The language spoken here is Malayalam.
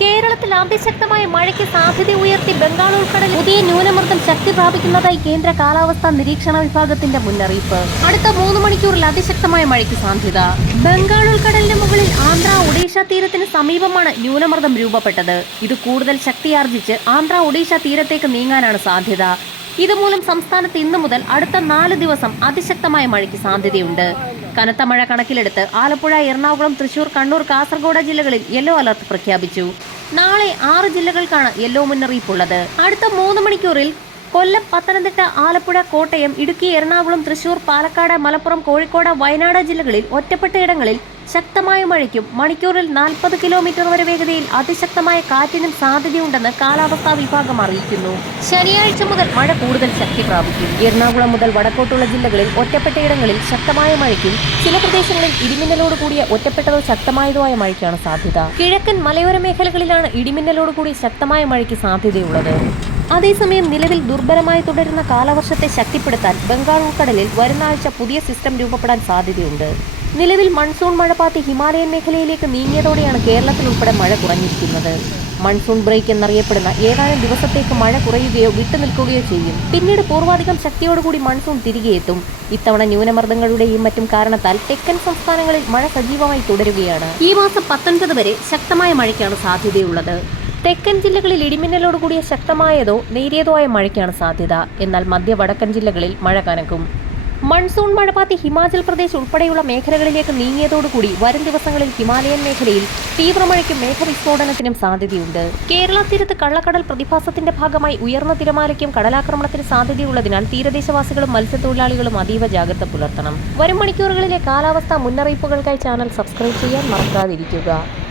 കേരളത്തിൽ അതിശക്തമായ മഴയ്ക്ക് സാധ്യത ഉയർത്തി ബംഗാൾ ഉൾക്കടൽ പുതിയ ന്യൂനമർദ്ദം ശക്തി പ്രാപിക്കുന്നതായി കേന്ദ്ര കാലാവസ്ഥാ നിരീക്ഷണ വിഭാഗത്തിന്റെ മുന്നറിയിപ്പ്. അടുത്ത മൂന്ന് മണിക്കൂറിൽ അതിശക്തമായ മഴയ്ക്ക് സാധ്യത. ബംഗാൾ ഉൾക്കടലിന്റെ മുകളിൽ ആന്ധ്ര ഒഡീഷ തീരത്തിന് സമീപമാണ് ന്യൂനമർദ്ദം രൂപപ്പെട്ടത്. ഇത് കൂടുതൽ ശക്തിയാർജിച്ച് ആന്ധ്ര ഒഡീഷ തീരത്തേക്ക് നീങ്ങാനാണ് സാധ്യത. ഇതുമൂലം സംസ്ഥാനത്ത് ഇന്നു മുതൽ അടുത്ത നാല് ദിവസം അതിശക്തമായ മഴയ്ക്ക് സാധ്യതയുണ്ട്. കനത്ത മഴ കണക്കിലെടുത്ത് ആലപ്പുഴ എറണാകുളം തൃശൂർ കണ്ണൂർ കാസർഗോഡ് ജില്ലകളിൽ യെല്ലോ അലർട്ട് പ്രഖ്യാപിച്ചു. നാളെ ആറ് ജില്ലകൾക്കാണ് യെല്ലോ മുന്നറിയിപ്പുള്ളത്. അടുത്ത മൂന്ന് മണിക്കൂറിൽ കൊല്ലം പത്തനംതിട്ട ആലപ്പുഴ കോട്ടയം ഇടുക്കി എറണാകുളം തൃശൂർ പാലക്കാട് മലപ്പുറം കോഴിക്കോട് വയനാട് ജില്ലകളിൽ ഒറ്റപ്പെട്ട ഇടങ്ങളിൽ ശക്തമായ മഴയ്ക്കും മണിക്കൂറിൽ നാൽപ്പത് കിലോമീറ്റർ വരെ വേഗതയിൽ അതിശക്തമായ കാറ്റിനും സാധ്യതയുണ്ടെന്ന് കാലാവസ്ഥാ വിഭാഗം അറിയിക്കുന്നു. ശനിയാഴ്ച മുതൽ മഴ കൂടുതൽ ശക്തി പ്രാപിക്കും. എറണാകുളം മുതൽ വടക്കോട്ടുള്ള ജില്ലകളിൽ ഒറ്റപ്പെട്ട ഇടങ്ങളിൽ ശക്തമായ മഴയ്ക്കും ചില പ്രദേശങ്ങളിൽ ഇടിമിന്നലോട് കൂടിയ ഒറ്റപ്പെട്ടതോ ശക്തമായതോ ആയ മഴയ്ക്കാണ് സാധ്യത. കിഴക്കൻ മലയോര മേഖലകളിലാണ് ഇടിമിന്നലോട് കൂടി ശക്തമായ മഴയ്ക്ക് സാധ്യതയുള്ളത്. അതേസമയം നിലവിൽ ദുർബലമായി തുടരുന്ന കാലവർഷത്തെ ശക്തിപ്പെടുത്താൻ ബംഗാൾ ഉൾക്കടലിൽ വരുന്ന ആഴ്ച പുതിയ സിസ്റ്റം രൂപപ്പെടാൻ സാധ്യതയുണ്ട്. നിലവിൽ മൺസൂൺ മഴപ്പാത്തി ഹിമാലയൻ മേഖലയിലേക്ക് നീങ്ങിയതോടെയാണ് കേരളത്തിലുൾപ്പെടെ മഴ കുറഞ്ഞിരിക്കുന്നത്. മൺസൂൺ ബ്രേക്ക് എന്നറിയപ്പെടുന്ന ഏതാനും ദിവസത്തേക്ക് മഴ കുറയുകയോ വിട്ടുനിൽക്കുകയോ ചെയ്യും. പിന്നീട് പൂർവാധികം ശക്തിയോടുകൂടി മൺസൂൺ തിരികെ എത്തും. ഇത്തവണ ന്യൂനമർദ്ദങ്ങളുടെയും മറ്റും കാരണത്താൽ തെക്കൻ സംസ്ഥാനങ്ങളിൽ മഴ സജീവമായി തുടരുകയാണ്. ഈ മാസം പത്തൊൻപത് വരെ ശക്തമായ മഴയ്ക്കാണ് സാധ്യതയുള്ളത്. തെക്കൻ ജില്ലകളിൽ ഇടിമിന്നലോടുകൂടിയ ശക്തമായതോ നേരിയതോ ആയ മഴയ്ക്കാണ് സാധ്യത. എന്നാൽ മധ്യ വടക്കൻ ജില്ലകളിൽ മഴ കനക്കും. മൺസൂൺ മഴപാത്തി ഹിമാചൽ പ്രദേശ് ഉൾപ്പെടെയുള്ള മേഖലകളിലേക്ക് നീങ്ങിയതോടുകൂടി വരും ദിവസങ്ങളിൽ ഹിമാലയൻ മേഖലയിൽ തീവ്രമഴയ്ക്കും മേഘവിസ്ഫോടനത്തിനും സാധ്യതയുണ്ട്. കേരള തീരത്ത് കള്ളക്കടൽ പ്രതിഭാസത്തിന്റെ ഭാഗമായി ഉയർന്ന തിരമാലയ്ക്കും കടലാക്രമണത്തിന് സാധ്യതയുള്ളതിനാൽ തീരദേശവാസികളും മത്സ്യത്തൊഴിലാളികളും അതീവ ജാഗ്രത പുലർത്തണം. വരും മണിക്കൂറുകളിലെ കാലാവസ്ഥാ മുന്നറിയിപ്പുകൾക്കായി ചാനൽ സബ്സ്ക്രൈബ് ചെയ്യാൻ മറക്കാതിരിക്കുക.